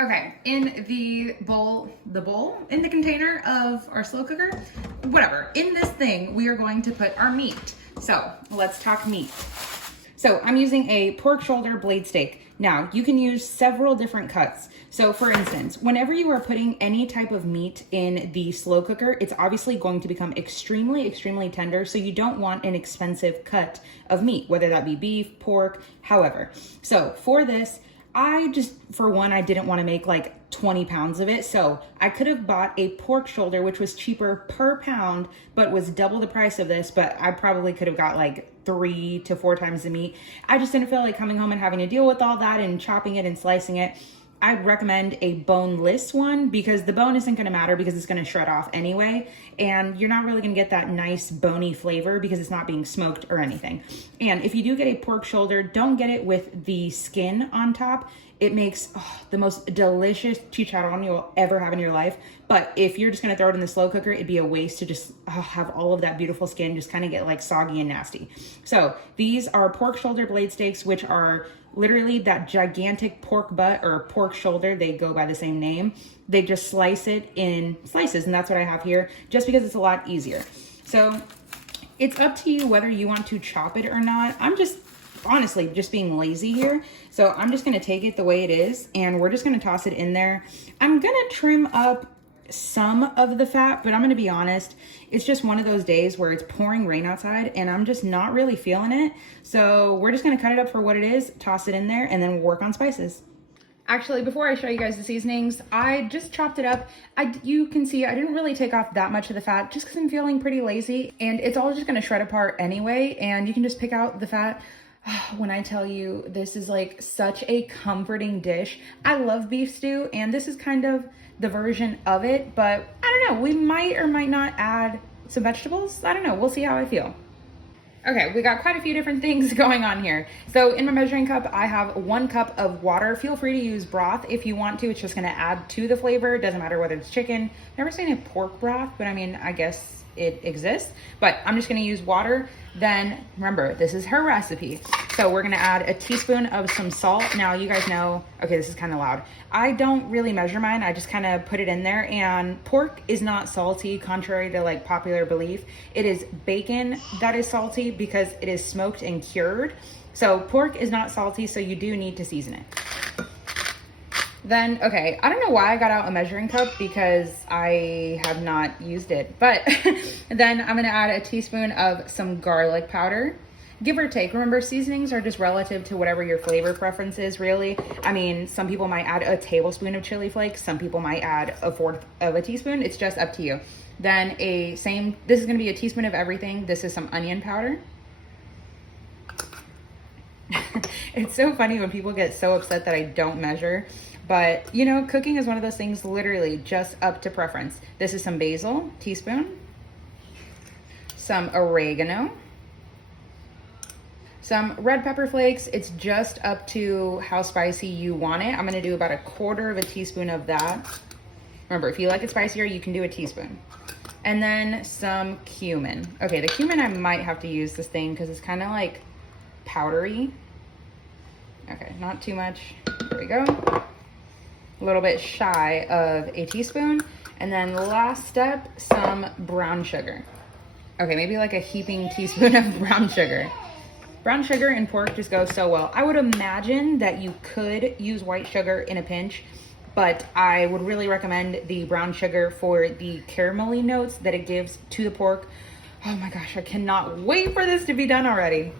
Okay, in the bowl, in the container of our slow cooker, whatever, in this thing, we are going to put our meat. So let's talk meat. So I'm using a pork shoulder blade steak. Now, you can use several different cuts. So for instance, whenever you are putting any type of meat in the slow cooker, it's obviously going to become extremely, extremely tender. So you don't want an expensive cut of meat, whether that be beef, pork, however. So for this, I didn't want to make like 20 pounds of it. So I could have bought a pork shoulder, which was cheaper per pound, but was double the price of this. But I probably could have got like 3 to 4 times the meat. I just didn't feel like coming home and having to deal with all that and chopping it and slicing it. I'd recommend a boneless one because the bone isn't going to matter because it's going to shred off anyway. And you're not really going to get that nice bony flavor because it's not being smoked or anything. And if you do get a pork shoulder, don't get it with the skin on top. It makes the most delicious chicharron you'll ever have in your life. But if you're just going to throw it in the slow cooker, it'd be a waste to just have all of that beautiful skin just kind of get like soggy and nasty. So these are pork shoulder blade steaks, which are literally that gigantic pork butt or pork shoulder. They go by the same name. They just slice it in slices, and that's what I have here just because it's a lot easier. So it's up to you whether you want to chop it or not. I'm just honestly just being lazy here. So I'm just going to take it the way it is, and we're just going to toss it in there. I'm going to trim up some of the fat, but I'm going to be honest, it's just one of those days where it's pouring rain outside and I'm just not really feeling it. So we're just going to cut it up for what it is, toss it in there, and then we'll work on spices. Actually, before I show you guys the seasonings, I just chopped it up. You can see I didn't really take off that much of the fat just because I'm feeling pretty lazy, and it's all just going to shred apart anyway, and you can just pick out the fat. When I tell you, this is like such a comforting dish. I love beef stew, and this is kind of the version of it, but I don't know, we might or might not add some vegetables. I don't know, we'll see how I feel. Okay, we got quite a few different things going on here. So in my measuring cup, I have 1 cup of water. Feel free to use broth if you want to. It's just gonna add to the flavor. It doesn't matter whether it's chicken. Never seen a pork broth, but I mean, I guess it exists, but I'm just gonna use water. Then remember, this is her recipe. So we're gonna add a teaspoon of some salt. Now you guys know, okay, this is kind of loud. I don't really measure mine. I just kind of put it in there, and pork is not salty, contrary to like popular belief. It is bacon that is salty because it is smoked and cured. So pork is not salty, so you do need to season it. Then, okay, I don't know why I got out a measuring cup because I have not used it, but then I'm gonna add a teaspoon of some garlic powder, give or take. Remember, seasonings are just relative to whatever your flavor preference is, really. I mean, some people might add a tablespoon of chili flakes, some people might add 1/4 of a teaspoon. It's just up to you. Then this is gonna be a teaspoon of everything. This is some onion powder. It's so funny when people get so upset that I don't measure. But, you know, cooking is one of those things literally just up to preference. This is some basil, teaspoon. Some oregano. Some red pepper flakes. It's just up to how spicy you want it. I'm going to do about 1/4 of a teaspoon of that. Remember, if you like it spicier, you can do a teaspoon. And then some cumin. Okay, the cumin, I might have to use this thing because it's kind of like powdery. Okay, not too much. There we go. A little bit shy of a teaspoon. And then the last step, some brown sugar. Okay, maybe like a heaping teaspoon of brown sugar. Brown sugar and pork just go so well. I would imagine that you could use white sugar in a pinch, but I would really recommend the brown sugar for the caramelly notes that it gives to the pork. Oh my gosh, I cannot wait for this to be done already.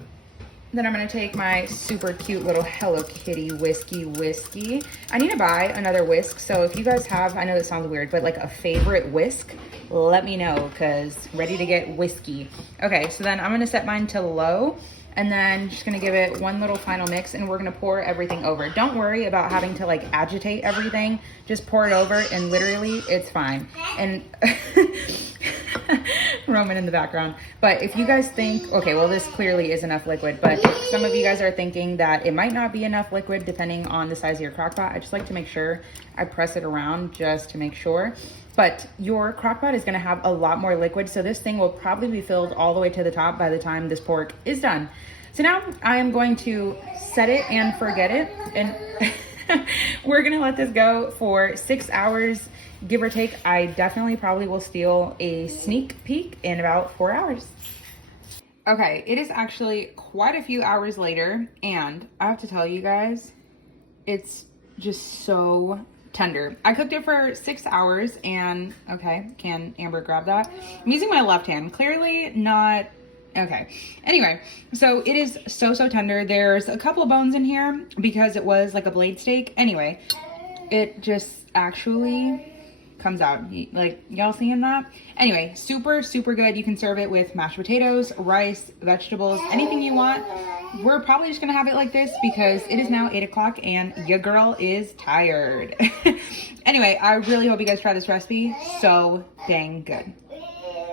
Then I'm gonna take my super cute little Hello Kitty whiskey. I need to buy another whisk, so if you guys have, I know this sounds weird, but like a favorite whisk, let me know, because ready to get whiskey. Okay, so then I'm gonna set mine to low, and then just gonna give it one little final mix, and we're gonna pour everything over. Don't worry about having to like agitate everything, just pour it over, and literally it's fine. And Roman in the background. But if you guys think, okay, well, this clearly is enough liquid, but if some of you guys are thinking that it might not be enough liquid depending on the size of your crock pot, I just like to make sure I press it around just to make sure. But your crock pot is gonna have a lot more liquid, so this thing will probably be filled all the way to the top by the time this pork is done. So now I am going to set it and forget it. And We're gonna let this go for 6 hours, give or take. I definitely probably will steal a sneak peek in about 4 hours. Okay, it is actually quite a few hours later, and I have to tell you guys, it's just so tender. I cooked it for 6 hours, and okay, can Amber grab that? I'm using my left hand, clearly not. Okay, anyway, so it is so tender. There's a couple of bones in here because it was like a blade steak. Anyway, it just actually comes out, like, y'all seeing that? Anyway, super good. You can serve it with mashed potatoes, rice, vegetables, anything you want. We're probably just gonna have it like this because it is now 8 o'clock and your girl is tired. Anyway, I really hope you guys try this recipe. So dang good.